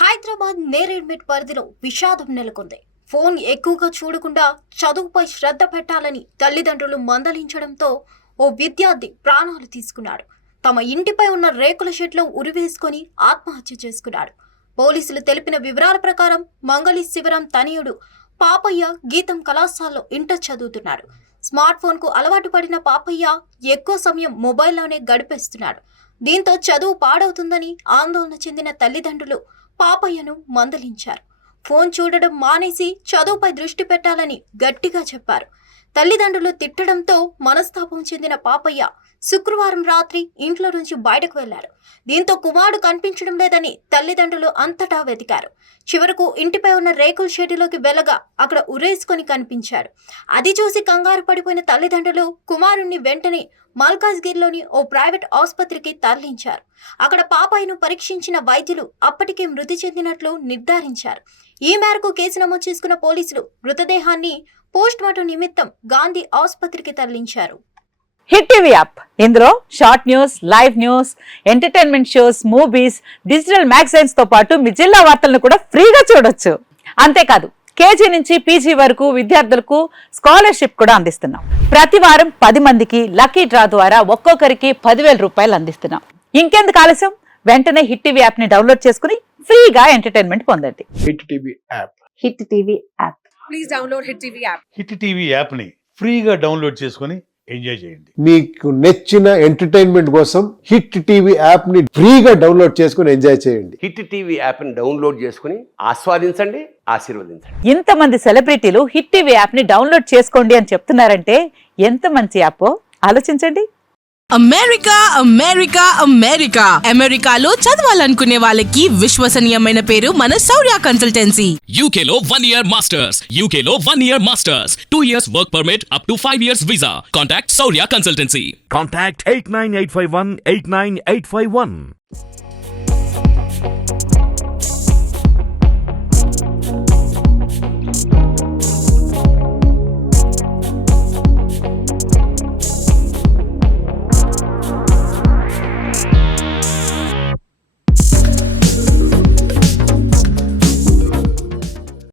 హైదరాబాద్ నేరేడ్మెట్ పరిధిలో విషాదం నెలకొంది. ఫోన్ ఎక్కువగా చూడకుండా చదువుపై శ్రద్ధ పెట్టాలని తల్లిదండ్రులు మందలించడంతో ఓ విద్యార్థి ప్రాణాలు తీసుకున్నాడు. తమ ఇంటిపై ఉన్న రేకుల షెడ్లో ఉరివేసుకొని ఆత్మహత్య చేసుకున్నాడు. పోలీసులు తెలిపిన వివరాల ప్రకారం మంగళి శివరాం తనయుడు పాపయ్య గీతం కళాశాలలో ఇంటర్ చదువుతున్నాడు. స్మార్ట్ ఫోన్కు అలవాటు పడిన పాపయ్య ఎక్కువ సమయం మొబైల్లోనే గడిపేస్తున్నాడు. దీంతో చదువు పాడవుతుందని ఆందోళన చెందిన తల్లిదండ్రులు పాపయ్యను మందలించారు. ఫోన్ చూడడం మానేసి చదువుపై దృష్టి పెట్టాలని గట్టిగా చెప్పారు. తల్లిదండ్రులు తిట్టడంతో మనస్తాపం చెందిన పాపయ్య శుక్రవారం రాత్రి ఇంట్లో నుంచి బయటకు వెళ్లాడు. దీంతో కుమారుడు కనిపించడం లేదని తల్లిదండ్రులు అంతటా వెతికారు. చివరకు ఇంటిపై ఉన్న రేకుల షెడ్డులోకి వెళ్లగా అక్కడ ఉరేసుకొని కనిపించాడు. అది చూసి కంగారు పడిపోయిన తల్లిదండ్రులు కుమారుణ్ణి వెంటనే మల్కాజ్గిరిలోని ఓ ప్రైవేట్ ఆసుపత్రికి తరలించారు. అక్కడ పాపయ్యను పరీక్షించిన వైద్యులు అప్పటికే మృతి చెందినట్లు నిర్ధారించారు. ఈ మేరకు కేసు నమోదు చేసుకున్న పోలీసులు మృతదేహాన్ని పోస్ట్మార్టం నిమిత్తం గాంధీ ఆసుపత్రికి తరలించారు. హిట్ టీవీ యాప్ ఇందులో short news, live news, entertainment shows, movies, digital magazines తో పాటు మీ జిల్లా వార్తలను కూడా ఫ్రీగా చూడొచ్చు. అంతేకాదు కేజీ నుంచి పీజీ వరకు విద్యార్థులకు స్కాలర్షిప్ కూడా అందిస్తున్నాం. ప్రతి వారం 10 మందికి లక్కీ డ్రా ద్వారా ఒక్కొక్కరికి 10,000 రూపాయలు అందిస్తున్నాం. ఇంకెందుకు ఆలస్యం, వెంటనే హిట్ టీవీ యాప్ ని డౌన్లోడ్ చేసుకుని ఫ్రీగా ఎంటర్టైన్మెంట్ పొందండి. Hit TV app. Hit TV app. Please download hit TV app. Hit TV app ని ఫ్రీగా డౌన్లోడ్ చేసుకొని ఎంజాయ్ చేయండి. మీకు నచ్చిన ఎంటర్టైన్మెంట్ కోసం హిట్ టీవీ యాప్ ని ఫ్రీగా డౌన్లోడ్ చేసుకొని ఎంజాయ్ చేయండి. హిట్ టీవీ యాప్ ని డౌన్లోడ్ చేసుకుని ఆస్వాదించండి, ఆశీర్వదించండి. ఇంతమంది సెలబ్రిటీలు హిట్ టీవీ యాప్ ని డౌన్లోడ్ చేసుకోండి అని చెప్తున్నారంటే ఎంత మంచి యాప్ ఆలోచించండి. అమెరికా అమెరికా అమెరికా అమెరికాలో చదవాలనుకునే వాళ్ళకి విశ్వసనీయమైన పేరు మన శౌర్య కన్సల్టెన్సీ. UK లో 1 year masters. UK లో 1 year masters. 2 years work permit up to 5 years visa. Contact Saurya Consultancy. Contact 89851 89851.